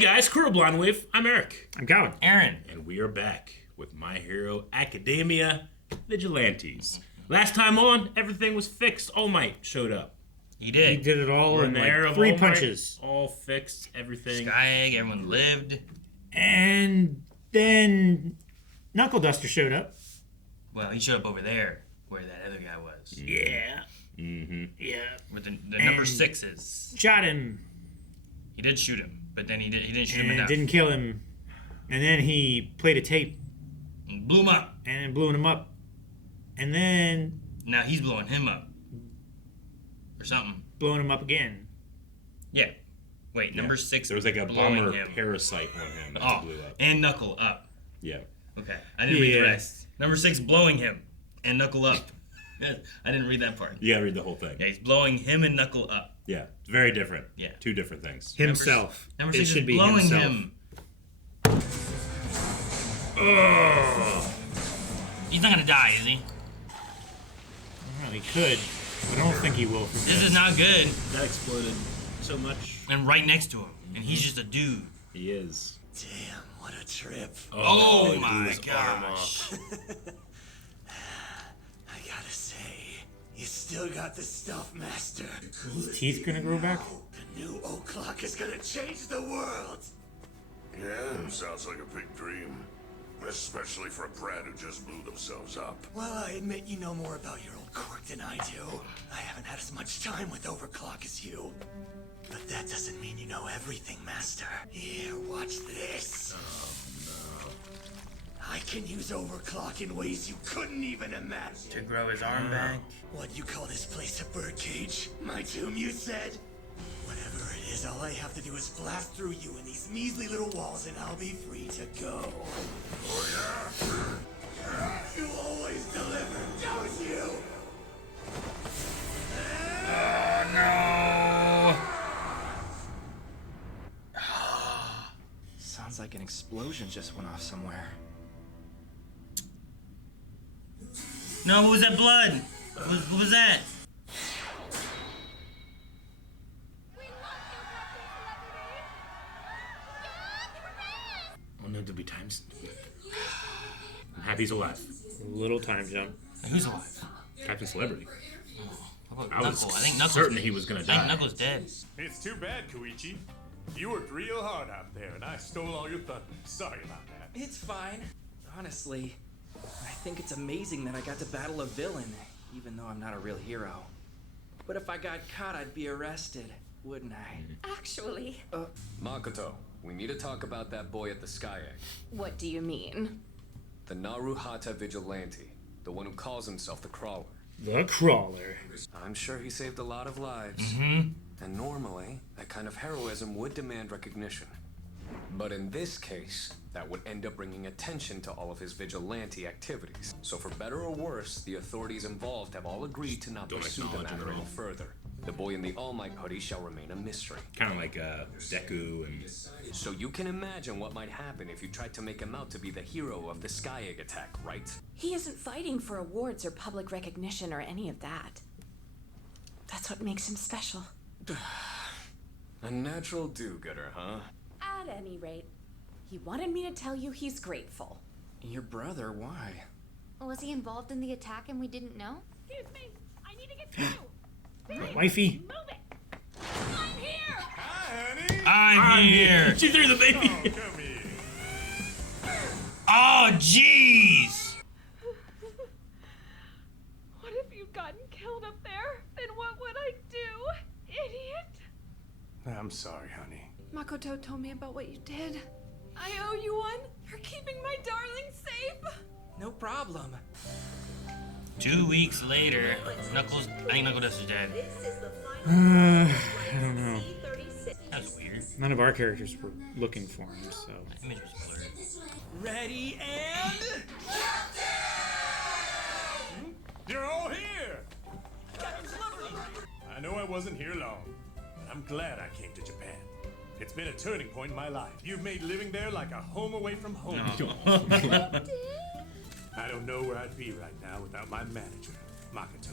guys, Squirrel Blonde Wave. I'm Eric. I'm Colin. Aaron. And we are back with My Hero Academia Vigilantes. Last time on, everything was fixed. All Might showed up. He did. He did it all in like 3 punches. All fixed, everything. Sky Egg, everyone lived. And then Knuckleduster showed up. Well, he showed up over there where that other guy was. Yeah. Mm-hmm. Yeah. With the number 6s. Shot him. He did shoot him, but then he didn't shoot him And enough. didn't kill him. And then he played a tape. And blew him up. And then blew him up. And then... Now he's blowing him up. Or something. blowing him up again. Yeah. Wait, number 6 There was like a blowing bomber him. parasite on him that Oh, blew up. and Knuckle up. Yeah. Okay, I didn't read the rest. Number 6 blowing him and Knuckle up. I didn't read that part. You gotta read the whole thing. Yeah, he's blowing him and Knuckle up. Yeah, it's very different. Yeah. 2 different things. Himself. Number It 6 should is be blowing himself. him. Ugh. He's not gonna die, is he? Well, he could. But I don't think he will. This is not good. That exploded so much. And right next to him. And he's just a dude. He is. Damn, what a trip. Oh he my blew his arm gosh. off. I gotta say, you still got the stuff, Master. His teeth gonna grow back? The new o'clock is gonna change the world. Yeah, sounds like a big dream. Especially for a brat who just blew themselves up. Well, I admit you know more about your old quirk than I do. I haven't had as much time with overclock as you. But that doesn't mean you know everything, Master. Here, watch this. Oh, no. I can use overclock in ways you couldn't even imagine. To grow his arm back. What, you call this place a birdcage? My tomb, you said? Whatever it is, all I have to do is blast through you and these measly little walls and I'll be free to go. Oh yeah? You always deliver, don't you? Oh no! Sounds like an explosion just went off somewhere. No, what was that blood? What was that? Oh no, there'll be times. I'm happy he's alive. Little time jump. Who's alive? Captain Celebrity. How about I was Knuckle? I think Knuckle's certain he was gonna I think die. Knuckle's dead. It's too bad, Koichi. You worked real hard out there, and I stole all your thunder. Sorry about that. It's fine. Honestly, I think it's amazing that I got to battle a villain, even though I'm not a real hero. But if I got caught, I'd be arrested, wouldn't I? Actually, Makoto, we need to talk about that boy at the Sky Egg. what do you mean? The Naruhata Vigilante. The one who calls himself the Crawler. The Crawler. I'm sure he saved a lot of lives. And normally, that kind of heroism would demand recognition. But in this case, that would end up bringing attention to all of his vigilante activities. So for better or worse, the authorities involved have all agreed to not Don't pursue the acknowledge him matter at all. any further. The boy in the All Might hoodie shall remain a mystery. Kind of like Deku and... So you can imagine what might happen if you tried to make him out to be the hero of the Sky Egg attack, right? He isn't fighting for awards or public recognition or any of that. That's what makes him special. A natural do-gooder, huh? At any rate, he wanted me to tell you he's grateful. Your brother, why? Was he involved in the attack and we didn't know? Excuse me, I need to get through. Wifey. Move it. I'm here. Hi, honey. I'm here. She threw the baby. Oh, come here. Oh, jeez. What if you'd gotten killed up there? Then what would I do? Idiot. I'm sorry, honey. Makoto told me about what you did. I owe you one for keeping my darling safe. No problem. 2 weeks later, Knuckles. I think Knuckleduster's dead. I don't know. That was weird. None of our characters were looking for him, so... The image was blurred. Ready and... You're all here. I know I wasn't here long, but I'm glad I came to Japan. It's been a turning point in my life. You've made living there like a home away from home. I don't know where I'd be right now without my manager, Makoto.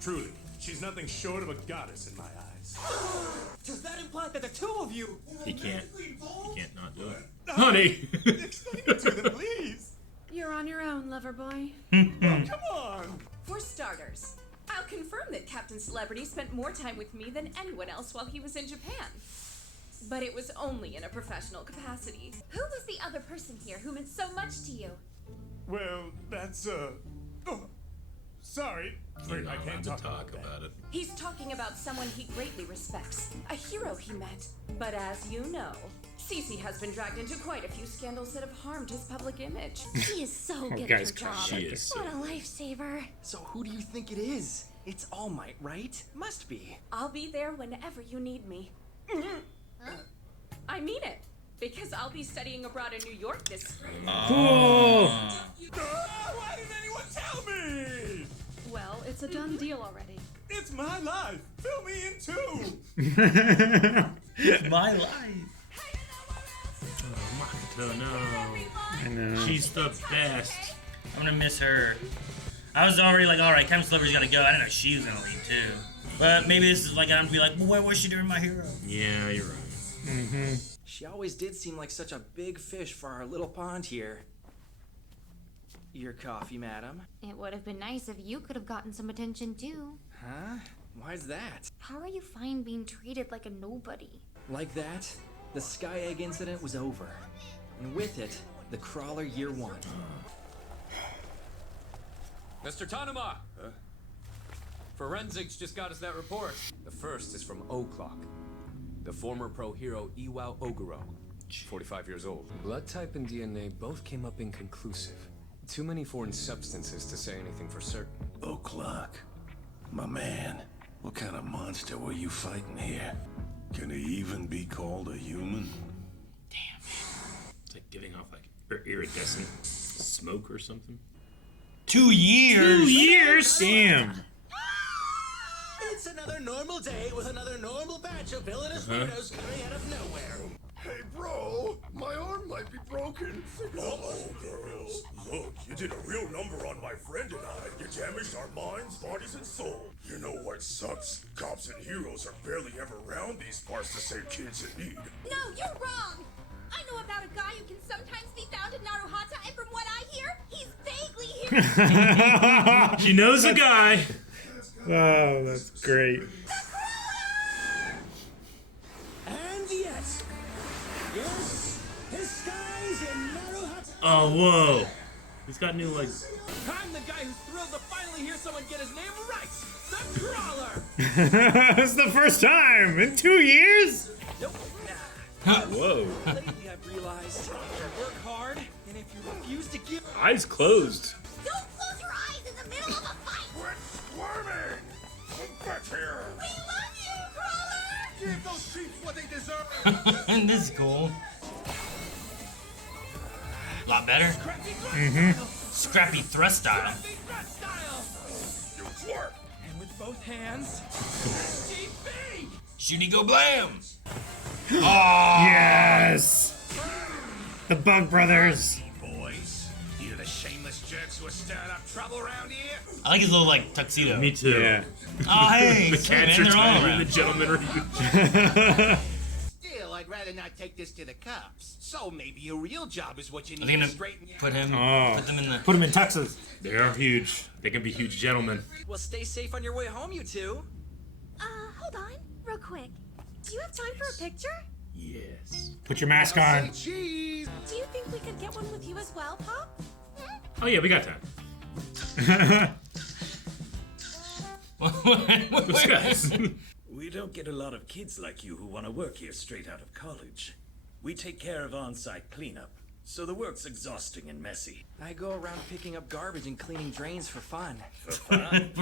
Truly, she's nothing short of a goddess in my eyes. Does that imply that the two of you... He can't not do it. Honey! Explain it to them, please. You're on your own, lover boy. Come on. For starters, I'll confirm that Captain Celebrity spent more time with me than anyone else while he was in Japan. But it was only in a professional capacity. Who was the other person here who meant so much to you? Well, that's oh, sorry. You're I not can't allowed to talk talk about it. He's talking about someone he greatly respects, a hero he met. But as you know, Cece has been dragged into quite a few scandals that have harmed his public image. She is so good at guys, her job. she is. What a lifesaver. So who do you think it is? It's All Might, right? Must be. I'll be there whenever you need me. I mean it, because I'll be studying abroad in New York this spring. Cool. Why didn't anyone tell me? Well, it's a done deal already. It's my life. Fill me in too. My life. Makoto, no. I know. She's the best. I'm gonna miss her. I was already like, alright, Captain Celebrity's gotta go. I didn't know she was gonna leave too. But maybe this is like, I'm gonna be like, well, where was she during My Hero? Yeah, you're right. Mm-hmm. She always did seem like such a big fish for our little pond here. Your coffee, madam. It would have been nice if you could have gotten some attention too. Huh? Why's that? How are you fine being treated like a nobody? Like that, the Sky Egg incident was over. And with it, the Crawler Year 1. Mr. Tanuma! Forensics just got us that report. The first is from O'Clock, the former pro hero Iwao Oguro, 45 years old. Blood type and DNA both came up inconclusive. Too many foreign substances to say anything for certain. O'Clock. My man, what kind of monster were you fighting here? Can he even be called a human? Damn. It's like giving off like iridescent smoke or something. 2 years? 2 years? Damn. It's another normal day with another normal batch of villainous weirdos coming out of nowhere. Hey, bro, my arm might be broken. Uh-oh, girls. Look, you did a real number on my friend and I. You damaged our minds, bodies, and soul. You know what sucks? Cops and heroes are barely ever around these parts to save kids in need. No, you're wrong! I know about a guy who can sometimes be found in Naruhata, and from what I hear, he's vaguely here. She knows a guy. Oh, that's great. And yes, his skies in Naruhata. Oh, whoa. He's got new like. I'm the guy who's thrilled to finally hear someone get his name right. The Crawler. It's the first time in 2 years. Nope. Whoa. Lately, I've realized if you work hard and if you refuse to give. Eyes closed. Don't close your eyes in the middle of a fight! Quit squirming! Come back here! We love you, Crawler! Give those creeps what they deserve. This is cool. A lot better. Scrappy thrust style. You twerp! And with both hands. GP! Shooty go blam! Yes. The Bug Brothers. Boys, you the shameless jerks who are stirring up trouble around here? I like his little like tuxedo. Me too. Yeah. Oh hey, The sorry, cats man, are they're all tiny and around. the gentlemen are huge. Still, I'd rather not take this to the cops. So maybe your real job is what you Are need they to gonna straighten put him? Oh. Put them in the. Put him in Texas. They are huge. They can be huge gentlemen. Well, stay safe on your way home, you two. Hold on, real quick. Do you have time for a picture? Yes. Put your mask on. Cheese. Do you think we could get one with you as well, Pop? Oh yeah, we got time. What's guys? We don't get a lot of kids like you who want to work here straight out of college. We take care of on-site cleanup, so the work's exhausting and messy. I go around picking up garbage and cleaning drains for fun. For fun?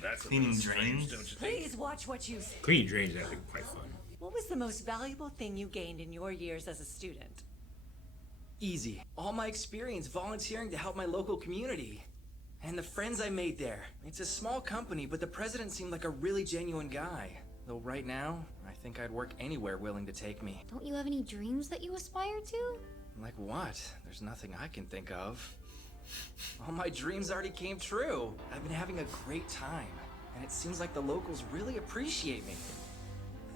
That's a Cleaning little strange, drains? don't you think? Please watch what you say. Cleaning drains is actually quite fun. What was the most valuable thing you gained in your years as a student? Easy. All my experience volunteering to help my local community. And the friends I made there. It's a small company, but the president seemed like a really genuine guy. Though right now, I think I'd work anywhere willing to take me. Don't you have any dreams that you aspire to? Like what? There's nothing I can think of. All my dreams already came true. I've been having a great time, and it seems like the locals really appreciate me.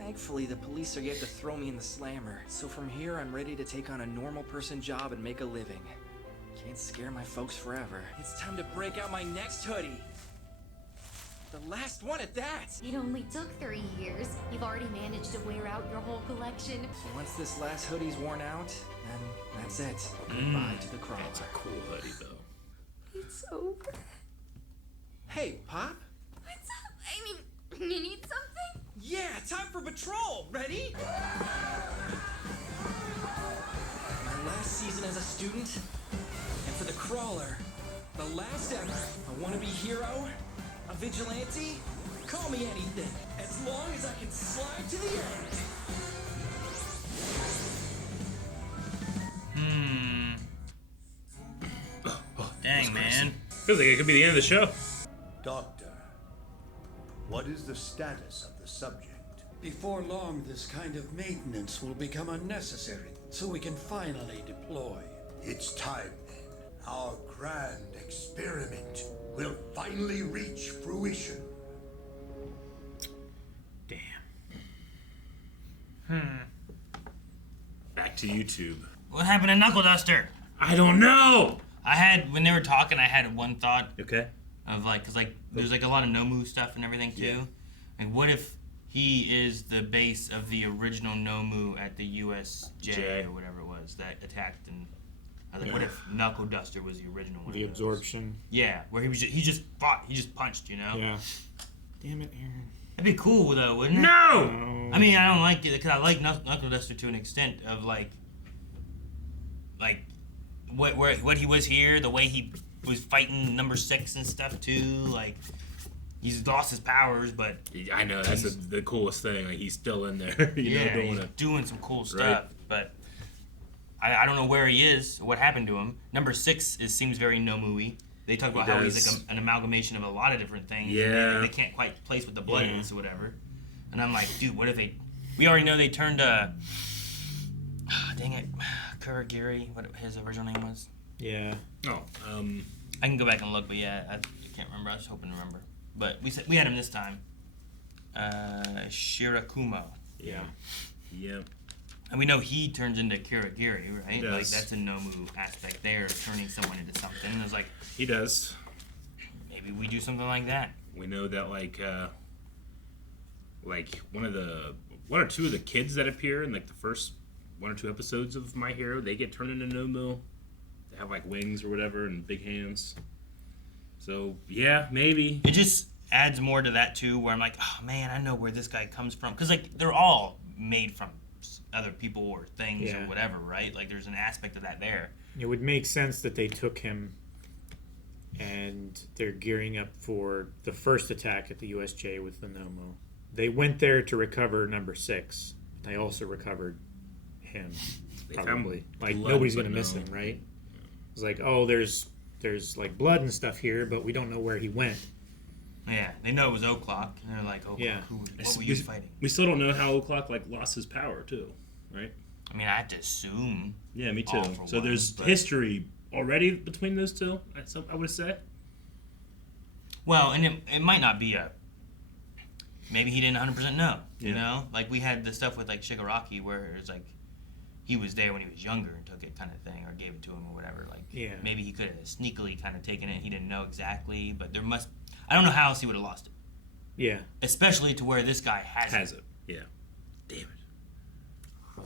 Thankfully, the police are yet to throw me in the slammer, so from here I'm ready to take on a normal person job and make a living. Can't scare my folks forever. It's time to break out my next hoodie. The last one at that! It only took 3 years. You've already managed to wear out your whole collection. Once this last hoodie's worn out, then that's it. Goodbye to the crawler. That's a cool hoodie, though. It's over. Hey, Pop? What's up? I mean, you need something? Yeah, time for patrol! Ready? My last season as a student, and for the crawler, the last ever. I want to be hero, a vigilante. Call me anything, as long as I can slide to the end. Dang, man. Feels like it could be the end of the show. Doctor, what is the status of the subject? Before long, this kind of maintenance will become unnecessary, so we can finally deploy. It's time then. Our grand experiment will finally reach fruition. Back to YouTube. What happened to Knuckleduster? I don't know! When they were talking, I had one thought. Okay. Of like, cause like, there's like a lot of Nomu stuff and everything too. Yeah. Like, what if he is the base of the original Nomu at the USJ or whatever it was that attacked? And I was like, what if Knuckleduster was the original one? The absorption. Yeah, where he just fought, he just punched, you know? Yeah. Damn it, Aaron. That'd be cool though, wouldn't it? No! I mean, I don't like it because I like Knuckleduster to an extent of like what he was here, the way he was fighting number 6 and stuff too. Like, he's lost his powers, but I know that's the coolest thing. Like, he's still in there, he's doing some cool stuff. Right. But I don't know where he is, or what happened to him. Number 6 seems very Nomui. They talk about how he's like an amalgamation of a lot of different things. Yeah. They can't quite place what the blood is or whatever. And I'm like, dude, what if they? We already know they turned. Dang it, Kuragiri, what his original name was. Yeah. Oh. I can go back and look, but yeah, I can't remember. I was hoping to remember. But we had him this time. Shirakumo. Yeah. Yep. And we know he turns into Kuragiri, right? He does. Like, that's a Nomu aspect there, turning someone into something. And it's like, he does. Maybe we do something like that. We know that like one or two of the kids that appear in like the first 1 or 2 episodes of My Hero, they get turned into Nomu. They have like wings or whatever and big hands. So yeah, maybe. It just adds more to that too, where I'm like, oh man, I know where this guy comes from, because like they're all made from other people or things or whatever, right? Like there's an aspect of that there. It would make sense that they took him and they're gearing up for the first attack at the USJ with the Nomu. They went there to recover number 6. They also recovered him, probably. Like, nobody's going to miss him, right? It's like, oh, there's like blood and stuff here, but we don't know where he went. Yeah, they know it was O'Clock, and they're like, O'Clock, what were you fighting? We still don't know how O'Clock like lost his power too, right? I mean, I have to assume. Yeah, me too. So there's history already between those two, I would say. Well, and it might not be maybe he didn't 100% know, you know? Like, we had the stuff with, like, Shigaraki where it's like, he was there when he was younger and took it kind of thing, or gave it to him or whatever. Like, maybe he could have sneakily kind of taken it. He didn't know exactly, but I don't know how else he would have lost it. Yeah. Especially to where this guy has it. Yeah. Damn it. I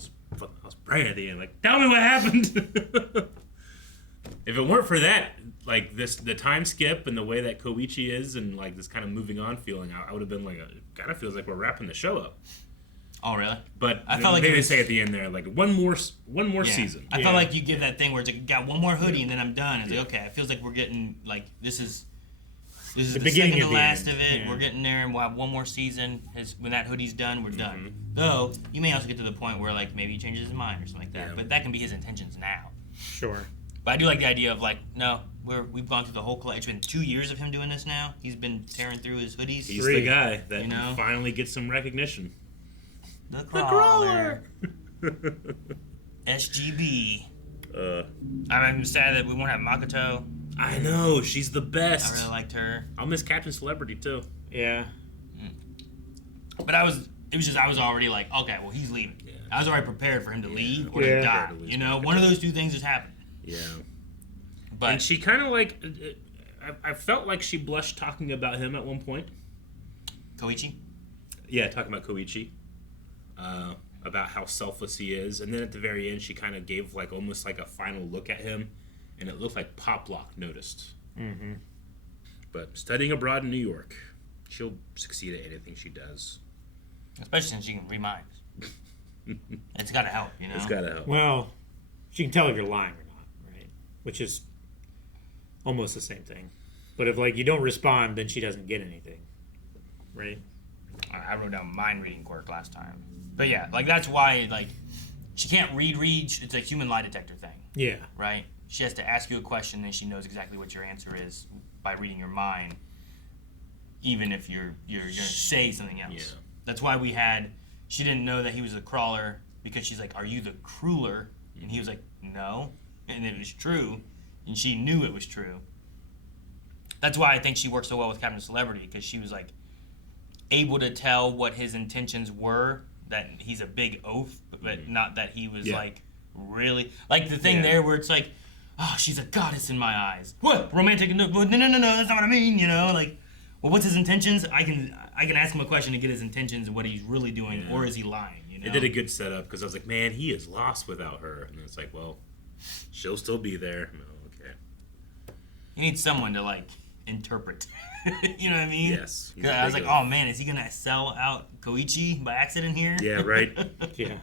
was praying at the end, like, tell me what happened. If it weren't for that, like the time skip and the way that Koichi is, and like this kind of moving on feeling, I would have been like, it kind of feels like we're wrapping the show up. Oh really? But I felt like they say at the end there, like one more season. I felt like you give that thing where it's like, got one more hoodie and then I'm done. It's like, okay, it feels like we're getting like this is the second to last of it. Yeah. We're getting there, and we'll have one more season. When that hoodie's done, we're done. Though you may also get to the point where like maybe he changes his mind or something like that. But that can be his intentions now. Sure. But I do like the idea of like, no, we've gone through the whole collection. It's been 2 years of him doing this now. He's been tearing through his hoodies. He's the guy that finally gets some recognition. The Crawler. SGB. I'm sad that we won't have Makoto. I know, she's the best. I really liked her. I'll miss Captain Celebrity too. Yeah. But It was just I was already like, okay, well he's leaving. Yeah. I was already prepared for him to leave or Yeah. to die. You know, one of those two things just happened. Yeah. But And she kind of like, I felt like she blushed talking about him at one point. Koichi. Yeah, talking about Koichi. About how selfless he is. And then at the very end, she kind of gave like almost like a final look at him. And it looked like Poplock noticed. Mm-hmm. But studying abroad in New York, she'll succeed at anything she does. Especially since she can read minds. It's got to help, you know? It's got to help. Well, she can tell if you're lying or not, right? Which is almost the same thing. But if like you don't respond, then she doesn't get anything, right? I wrote down mind reading quirk last time. But yeah, like that's why like she can't read. It's a human lie detector thing, Yeah. right? She has to ask you a question, then she knows exactly what your answer is by reading your mind, even if you're gonna say something else. Yeah. That's why she didn't know that he was a crawler because she's like, "Are you the crueler?" And he was like, "No," and it was true, and she knew it was true. That's why I think she worked so well with Captain Celebrity, because she was like able to tell what his intentions were. That he's a big oaf, but not that he was like really like the thing there where it's like, oh, she's a goddess in my eyes. What romantic? No, that's not what I mean. You know, like, well, what's his intentions? I can ask him a question to get his intentions and what he's really doing, or is he lying? You know, It did a good setup because I was like, man, he is lost without her. And it's like, well, she'll still be there. No, okay. You need someone to like interpret. You know what I mean? Yes. Because I was like, oh man, is he gonna sell out Koichi by accident here? Yeah, right. Yeah.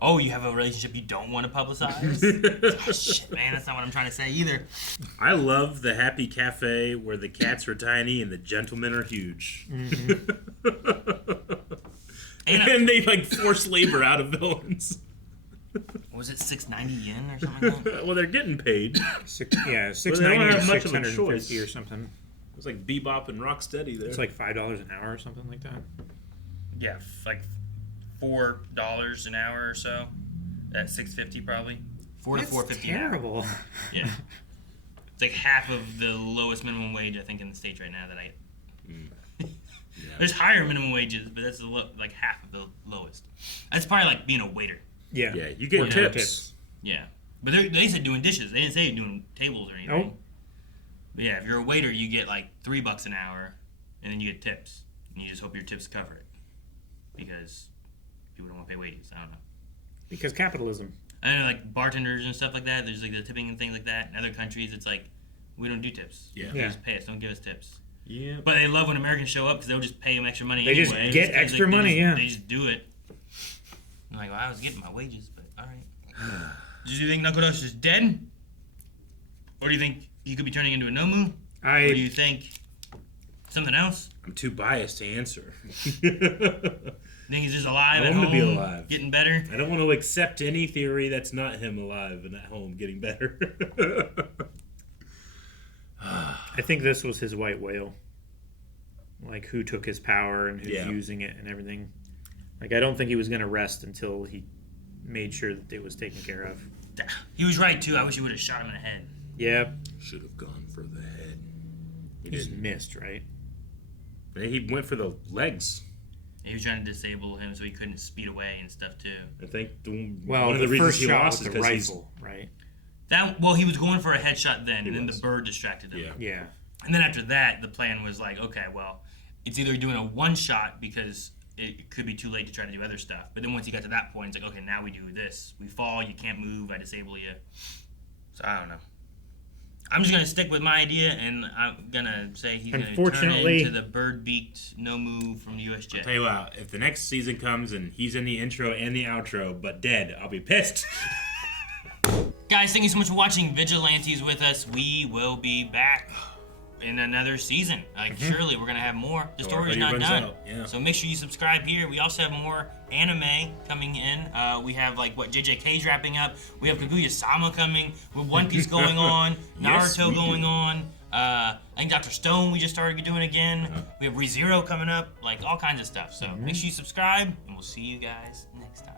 Oh, you have a relationship you don't want to publicize? Oh, shit, man, that's not what I'm trying to say either. I love the Happy Cafe where the cats are tiny and the gentlemen are huge. Mm-hmm. And they like force labor out of villains. Was it 690 yen or something like that? Well, they're getting paid. $690 don't or have much of a $650 choice. or something. It was like Bebop and Rocksteady there. It's like $5 an hour or something like that. Yeah, like $4 an hour or so. At $650 probably. $4 to $4.50 terrible. an hour. Yeah. It's like half of the lowest minimum wage I think in the States right now that I. There's higher minimum wages, but that's like half of the lowest. That's probably like being a waiter. Yeah. Yeah, you get tips. Yeah, but they said doing dishes. They didn't say doing tables or anything. Oh. But yeah, if you're a waiter, you get like $3 an hour, and then you get tips, and you just hope your tips cover it, because people don't want to pay wages. I don't know. Because capitalism. I know, like bartenders and stuff like that. There's like the tipping and things like that. In other countries, it's like we don't do tips. Yeah. They just pay us. Don't give us tips. Yeah. But they love when Americans show up because they'll just pay them extra money. They just anyway. get It's extra like, money, They just do it. I'm like, well, I was getting my wages, but all right. Do you think Knuckleduster is dead? Or do you think he could be turning into a Nomu? Or do you think something else? I'm too biased to answer. Think he's just alive I at want home, him to be alive. getting better? I don't want to accept any theory that's not him alive and at home getting better. I think this was his white whale. Like, who took his power and who's using it and everything. Like, I don't think he was going to rest until he made sure that it was taken care of. He was right, too. I wish he would have shot him in the head. Yeah. Should have gone for the head. He just missed, right? He went for the legs. He was trying to disable him so he couldn't speed away and stuff, too. I think one of the reasons first he shot lost with is the because rifle, right? Well, he was going for a headshot then, and then the bird distracted him. Yeah. And then after that, the plan was like, okay, well, it's either doing a one-shot because it could be too late to try to do other stuff. But then once you got to that point, it's like, okay, now we do this. We fall, you can't move, I disable you. So I don't know. I'm just going to stick with my idea, and I'm going to say he's going to turn into the bird-beaked Nomu from the USJ. I'll tell you what, if the next season comes and he's in the intro and the outro, but dead, I'll be pissed. Guys, thank you so much for watching Vigilantes with us. We will be back in another season. Like, surely we're going to have more. The story's not done. So make sure you subscribe here. We also have more anime coming in. We have, like, JJK's wrapping up. We have Kaguya-sama coming. We have One Piece going on. Naruto going on. I think Dr. Stone we just started doing again. We have ReZero coming up. Like, all kinds of stuff. So make sure you subscribe, and we'll see you guys next time.